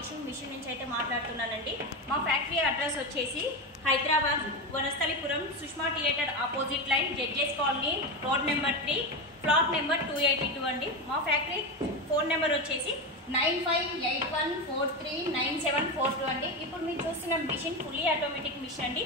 Polishing machine నుంచి అయితే మాట్లాడుతున్నానండి. మా ఫ్యాక్టరీ అడ్రస్ వచ్చేసి Hyderabad Vanasthalipuram Sushma theatre opposite line judges colony road number 3 plot number 282 అండి. మా ఫ్యాక్టరీ ఫోన్ నెంబర్ వచ్చేసి 9581439742 అండి. ఇప్పుడు మీరు చూస్తున్న మిషన్ ఫుల్లీ ఆటోమేటిక్ మిషన్ అండి.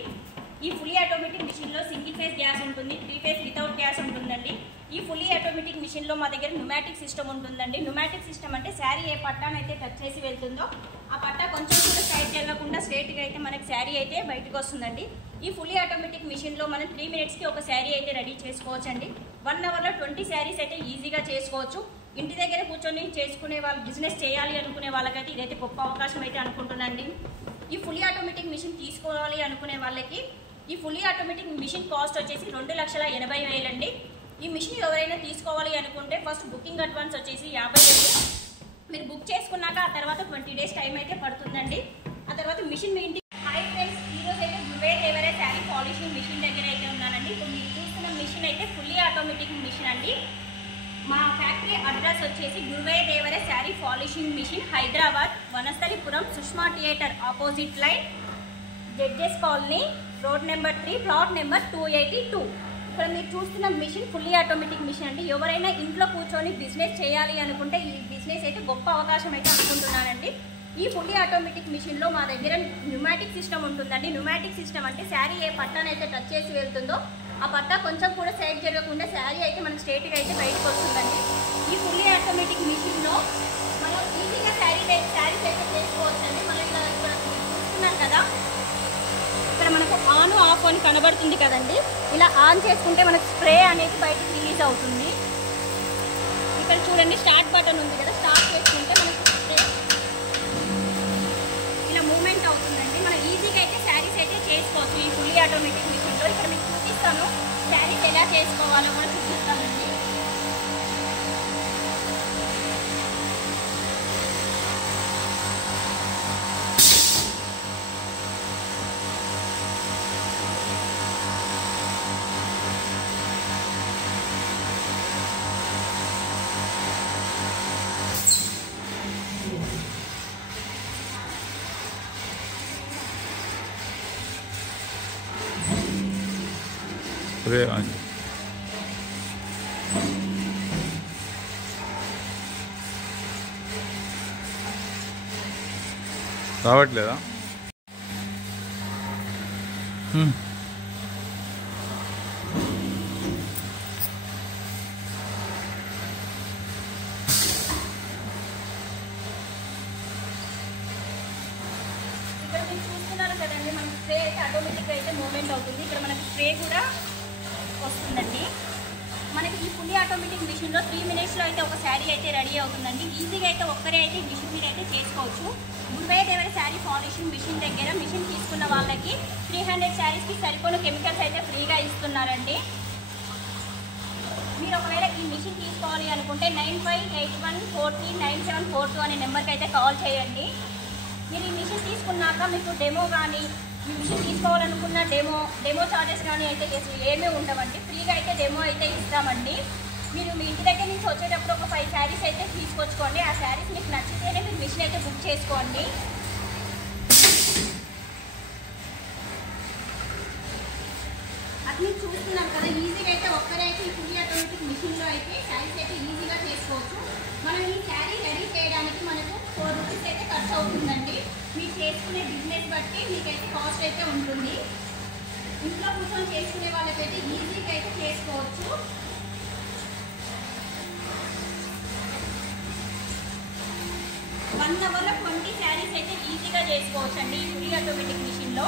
ఈ ఫుల్లీ ఆటోమేటిక్ మిషన్లో సింగిల్ ఫేజ్ గ్యాస్ ఉంటుంది, 3 ఫేజ్ వితౌట్ గ్యాస్ ఉంటుందండి. ఈ ఫుల్లీ ఆటోమేటిక్ మిషన్లో మా దగ్గర న్యూమాటిక్ సిస్టమ్ ఉంటుందండి. న్యూమాటిక్ సిస్టమ్ అంటే శారీ ఏ పట్టానైతే టచ్ చేసి వెళ్తుందో ఆ పట్టా కొంచెం కూడా సైడ్ జరగకుండా స్ట్రేట్గా అయితే మనకి శారీ అయితే బయటకు వస్తుందండి. ఈ ఫుల్లీ ఆటోమేటిక్ మిషన్లో మనం 3 మినిట్స్కి ఒక శారీ అయితే రెడీ చేసుకోవచ్చు అండి. 1 అవర్లో 20 శారీస్ అయితే ఈజీగా చేసుకోవచ్చు. ఇంటి దగ్గర కూర్చొని చేసుకునే వాళ్ళు, బిజినెస్ చేయాలి అనుకునే వాళ్ళకైతే ఇదైతే గొప్ప అవకాశం అయితే అనుకుంటున్నాండి. ఈ ఫుల్లీ ఆటోమేటిక్ మిషన్ తీసుకోవాలి అనుకునే వాళ్ళకి ఈ ఫుల్లీ ఆటోమేటిక్ మిషన్ కాస్ట్ వచ్చేసి 2,80,000 అండి. ఈ మిషన్ ఎవరైనా తీసుకోవాలి అనుకుంటే ఫస్ట్ బుకింగ్ అడ్వాన్స్ వచ్చేసి 50,000 మీరు బుక్ చేసుకున్నాక ఆ తర్వాత 20 డేస్ టైం అయితే పడుతుందండి. ఆ తర్వాత మిషన్ మీ ఇంటికి. హాయ్ ఫ్రెండ్స్, ఈరోజు అయితే గురువే దేవరే శారీ పాలిషింగ్ మిషన్ దగ్గర అయితే ఉన్నానండి. ఇప్పుడు మీరు చూస్తున్న మిషన్ అయితే ఫుల్లీ ఆటోమేటిక్ మిషన్ అండి. మా ఫ్యాక్టరీ అడ్రస్ వచ్చేసి గురువే దేవరే sari polishing machine Hyderabad Vanasthalipuram Sushma theatre opposite line judges colony road number 3 plot number 282. ఇక్కడ మీరు చూస్తున్న మిషన్ ఫుల్లీ ఆటోమేటిక్ మిషన్ అండి. ఎవరైనా ఇంట్లో కూర్చొని బిజినెస్ చేయాలి అనుకుంటే ఈ బిజినెస్ అయితే గొప్ప అవకాశం అయితే అనుకుంటున్నానండి. ఈ ఫుల్లీ ఆటోమేటిక్ మిషన్లో మా దగ్గర న్యూమాటిక్ సిస్టమ్ ఉంటుందండి. న్యూమాటిక్ సిస్టమ్ అంటే శారీ ఏ పట్టానైతే టచ్ చేసి వెళ్తుందో ఆ పట్టా కొంచెం కూడా సైడ్ జరగకుండా శారీ అయితే మనకు స్ట్రేట్గా అయితే బయటకు వస్తుందండి. ఈ ఫుల్లీ ఆటోమేటిక్ మిషన్లో మనం ఈజీగా శారీస్ అయితే చేసుకోవచ్చండి. మనం ఇలా ఇక్కడ చూస్తున్నాం కదా, ఇక్కడ మనకు ఆన్ ఆఫ్ అని కనబడుతుంది కదండి. ఇలా ఆన్ చేసుకుంటే మనకు స్ప్రే అనేది బయటకు రిలీజ్ అవుతుంది. ఇక్కడ చూడండి స్టార్ట్ బటన్ ఉంది కదా, స్టార్ట్ చేసుకుంటే మనకు స్ప్రే ఇలా మూమెంట్ అవుతుందండి. మనం ఈజీగా అయితే శారీస్ అయితే చేసుకోవచ్చు ఈ ఫుల్లీ ఆటోమేటిక్ మిషన్లో. ఇక్కడ మీకు చూపిస్తాను శారీస్ ఎలా చేసుకోవాలో కూడా చూపిస్తానండి. రావట్లేదా? ఇక్కడ మీరు చూస్తున్నారు కదండి, మనకి స్ప్రే అయితే ఆటోమేటిక్గా అయితే మూమెంట్ అవుతుంది. ఇక్కడ మనకి స్ప్రే కూడా వస్తుందండి. మనకి ఈ ఫుల్లీ ఆటోమేటిక్ మిషన్లో 3 మినిట్స్లో అయితే ఒక శారీ అయితే రెడీ అవుతుందండి. ఈజీగా అయితే ఒక్కరే అయితే మిషన్ మీద అయితే చేసుకోవచ్చు. గురువే దేవరే శారీ పాలిషింగ్ మిషన్ దగ్గర మిషన్ తీసుకున్న వాళ్ళకి 300 శారీస్కి సరిపోయిన కెమికల్స్ అయితే ఫ్రీగా ఇస్తున్నారండి. మీరు ఒకవేళ ఈ మిషన్ తీసుకోవాలి అనుకుంటే 9581439742 అనే నెంబర్కి అయితే కాల్ చేయండి. మీరు ఈ మిషన్ తీసుకున్నాక మీకు డెమో కానీ మీ మిషన్ తీసుకోవాలనుకున్న డెమో చార్జెస్ కానీ అయితే ఏమీ ఉండవండి. ఫ్రీగా అయితే డెమో అయితే ఇస్తామండి. మీరు మీ ఇంటి దగ్గర నుంచి వచ్చేటప్పుడు ఒక 5 శారీస్ అయితే తీసుకొచ్చుకోండి. ఆ శారీస్ మీకు నచ్చితేనే మీరు మిషన్ అయితే బుక్ చేసుకోండి. అది మీరు చూస్తున్నారు కదా, ఈజీగా అయితే ఒక్కరే అయితే ఈ ఫుల్లీ ఆటోమేటిక్ మిషన్లో అయితే శారీస్ అయితే ఈజీగా చేసుకోవచ్చు. మనం ఈ శారీ రెడీ చేయడానికి మనకు 4 రూపీస్ అయితే ఖర్చు అవుతుందండి. మీరు చేసుకునే బిజినెస్ బట్టి మీకైతే కాస్ట్ అయితే ఉంటుంది. ఇంట్లో కూర్చొని చేసుకునే వాళ్ళకైతే ఈజీగా అయితే చేసుకోవచ్చు. వన్ అవర్లో 20 శారీస్ అయితే ఈజీగా చేసుకోవచ్చు అండి ఈ ఫుల్లీ ఆటోమేటిక్ మిషన్లో.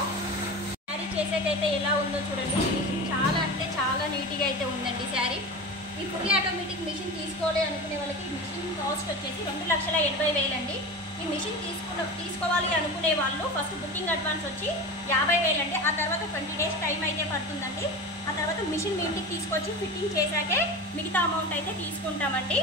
శారీ చేసేకైతే ఎలా ఉందో చూడండి, చాలా అంటే చాలా నీట్గా అయితే ఉందండి శారీ. ఈ ఫుల్లీ ఆటోమేటిక్ మిషన్ తీసుకోవాలి అనుకునే వాళ్ళకి ఈ మిషన్ కాస్ట్ వచ్చేసి 2,80,000 అండి. ఈ మిషన్ తీసుకోవాలి అనుకునే వాళ్ళు ఫస్ట్ బుకింగ్ అడ్వాన్స్ వచ్చి 50,000 అండి. ఆ తర్వాత 20 డేస్ టైం అయితే పడుతుందండి. ఆ తర్వాత మిషన్ మీ ఇంటికి తీసుకొచ్చి ఫిట్టింగ్ చేశాకే మిగతా అమౌంట్ అయితే తీసుకుంటామండి.